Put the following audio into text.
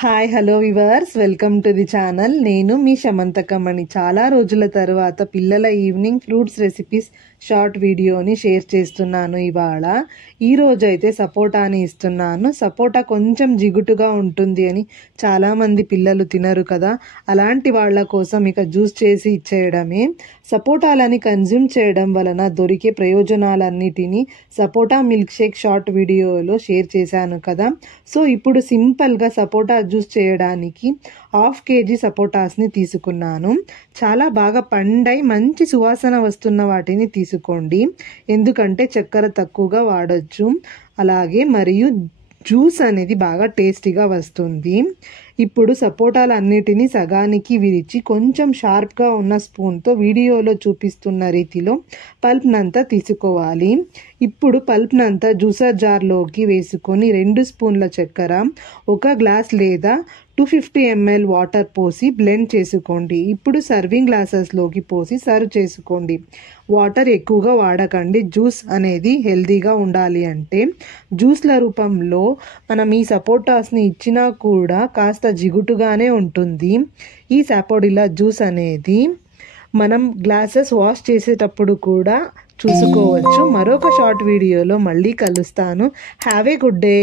Hi hello viewers welcome to the channel. నేను మీ శమంతకమణి. చాలా రోజుల తర్వాత పిల్లల ఈవినింగ్ ఫ్రూట్స్ రెసిపీస్ షార్ట్ వీడియోని షేర్ చేస్తున్నాను. ఇవాళ ఈ రోజైతే సపోటాని ఇస్తున్నాను. సపోటా కొంచెం జిగుటుగా ఉంటుంది అని చాలామంది పిల్లలు తినరు కదా, అలాంటి వాళ్ళ కోసం ఇక జ్యూస్ చేసి ఇచ్చేయడమే. సపోటాలని కన్జ్యూమ్ చేయడం వలన దొరికే ప్రయోజనాలన్నిటినీ సపోటా మిల్క్ షేక్ షార్ట్ వీడియోలో షేర్ చేశాను కదా. సో ఇప్పుడు సింపుల్గా సపోటా జ్యూస్ చేయడానికి 1/2 kg సపోటాస్ని తీసుకున్నాను. చాలా బాగా పండై మంచి సువాసన వస్తున్న వాటిని తీసుకోండి, ఎందుకంటే చక్కెర తక్కువగా వాడచ్చు. అలాగే మరియు జ్యూస్ అనేది బాగా టేస్టీగా వస్తుంది. ఇప్పుడు సపోటాలన్నిటినీ సగానికి విరిచి కొంచెం షార్ప్గా ఉన్న స్పూన్తో వీడియోలో చూపిస్తున్న రీతిలో పల్ప్నంతా తీసుకోవాలి. ఇప్పుడు పల్ప్నంతా జ్యూసర్ జార్లోకి వేసుకొని 2 స్పూన్ల చక్కెర, 1 గ్లాస్ లేదా 250 ml వాటర్ పోసి బ్లెండ్ చేసుకోండి. ఇప్పుడు సర్వింగ్ గ్లాసెస్లోకి పోసి సర్వ్ చేసుకోండి. వాటర్ ఎక్కువగా వాడకండి. జ్యూస్ అనేది హెల్తీగా ఉండాలి అంటే. జ్యూస్ల రూపంలో మనం ఈ సపోటాస్ని ఇచ్చినా కూడా కాస్త జిగుటుగానే ఉంటుంది. ఈ సపోడిలా జ్యూస్ అనేది మనం గ్లాసెస్ వాష్ చేసేటప్పుడు కూడా చూసుకోవచ్చు. మరొక షార్ట్ వీడియోలో మళ్ళీ కలుస్తాను. Have a good day.